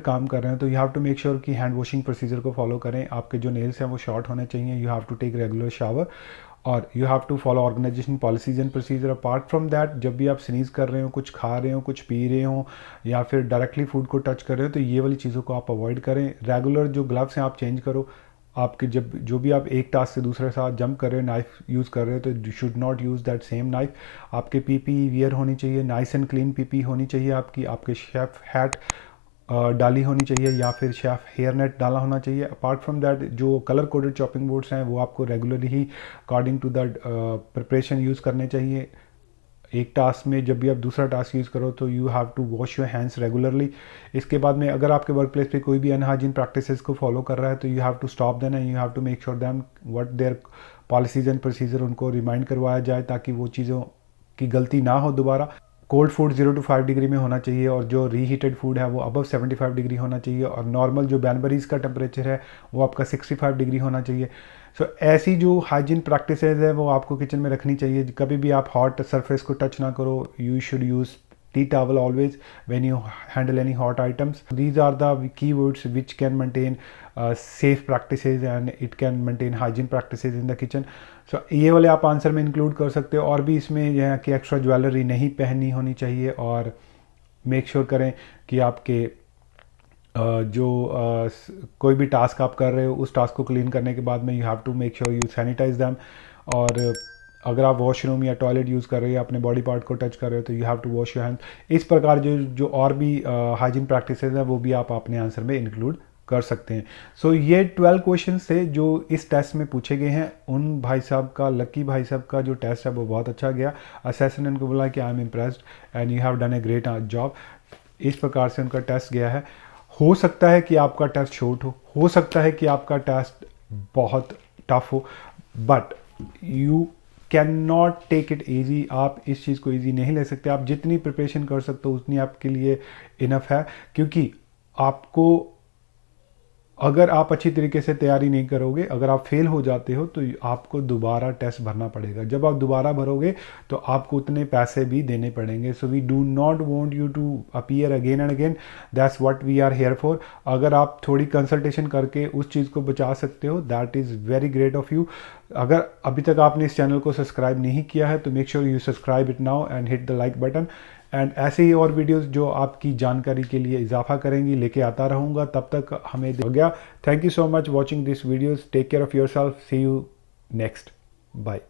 काम कर रहे हैं तो you have to make sure कि हैंड वॉशिंग प्रोसीजर को फॉलो करें। आपके जो नेल्स हैं वो शॉर्ट होने चाहिए। You have to take regular shower और you have to follow organisation policies and procedure. Apart from that, जब भी आप स्नीज कर रहे हो, कुछ खा रहे हो, कुछ पी रहे हो या फिर डायरेक्टली फूड को टच कर रहे हो, तो ये वाली चीज़ों को आप अवॉइड करें। रेगुलर जो ग्लव्स हैं आप चेंज करो। आपके जब जो भी आप एक टास्क से दूसरे साथ जंप कर रहे हो, नाइफ यूज़ कर रहे हो, तो you should not use that same knife. आपके पीपी वियर होनी चाहिए, नाइस एंड क्लीन पीपी होनी चाहिए आपकी। आपके शेफ हैट डाली होनी चाहिए या फिर शेफ हेयर नेट डाला होना चाहिए। अपार्ट फ्रॉम दैट, जो कलर कोडेड चॉपिंग बोर्ड्स हैं वो आपको रेगुलरली ही according to the preparation use करने चाहिए। एक टास्क में जब भी आप दूसरा टास्क यूज़ करो तो you have to wash your hands regularly. इसके बाद में अगर आपके वर्क प्लेस पे कोई भी अनहाइजीन प्रैक्टिसेस को फॉलो कर रहा है तो you have to stop then and you have to make sure them what their policies and procedure, उनको रिमाइंड करवाया जाए ताकि वो चीज़ों की गलती ना हो दोबारा। कोल्ड फूड 0 to 5 डिग्री में होना चाहिए और जो रीहीटेड फूड है वो अबव 75 डिग्री होना चाहिए और नॉर्मल जो बैनबरीज का टेम्परेचर है वो आपका 65 डिग्री होना चाहिए। सो ऐसी जो हाइजीन प्रैक्टिसेस है वो आपको किचन में रखनी चाहिए। कभी भी आप हॉट सरफेस को टच ना करो। You should use T towel always when you handle any hot items. These are the keywords which can maintain safe practices and it can maintain hygiene practices in the kitchen. So ये वाले आप answer में include कर सकते हो। और भी इसमें यह है कि एक्स्ट्रा ज्वेलरी नहीं पहननी होनी चाहिए और मेक श्योर करें कि आपके जो कोई भी टास्क आप कर रहे हो उस टास्क को क्लीन करने के बाद में you have to make sure you sanitise them. और अगर आप वॉशरूम या टॉयलेट यूज़ कर रहे हो या अपने बॉडी पार्ट को टच कर रहे हो तो you have to wash your hand. इस प्रकार जो जो और भी हाइजीन प्रैक्टिसेस हैं वो भी आप अपने आंसर में इंक्लूड कर सकते हैं। सो ये 12 क्वेश्चन थे जो इस टेस्ट में पूछे गए हैं। उन भाई साहब का, लकी भाई साहब का जो टेस्ट है वो बहुत अच्छा गया। असेसर ने उनको बोला कि I am impressed and you have done a great job. इस प्रकार से उनका टेस्ट गया है। हो सकता है कि आपका टेस्ट शॉर्ट हो सकता है कि आपका टेस्ट बहुत टफ हो, but you can not take it easy. आप इस चीज़ को ईजी नहीं ले सकते। आप जितनी प्रिपरेशन कर सकते हो उतनी आपके लिए इनफ है, क्योंकि आपको अगर आप अच्छी तरीके से तैयारी नहीं करोगे, अगर आप फेल हो जाते हो तो आपको दोबारा टेस्ट भरना पड़ेगा। जब आप दोबारा भरोगे तो आपको उतने पैसे भी देने पड़ेंगे। So we do not want you to appear again and again. That's what we are here for. अगर आप थोड़ी कंसल्टेशन करके उस चीज़ को बचा सकते हो, that is very great of you. अगर अभी तक आपने इस चैनल को सब्सक्राइब नहीं किया है तो make sure you subscribe it now and hit the like button. And ऐसे ही और वीडियोस जो आपकी जानकारी के लिए इजाफा करेंगी लेके आता रहूँगा। तब तक हमें हो गया। Thank you so much watching this videos. Take care of yourself. See you next. Bye.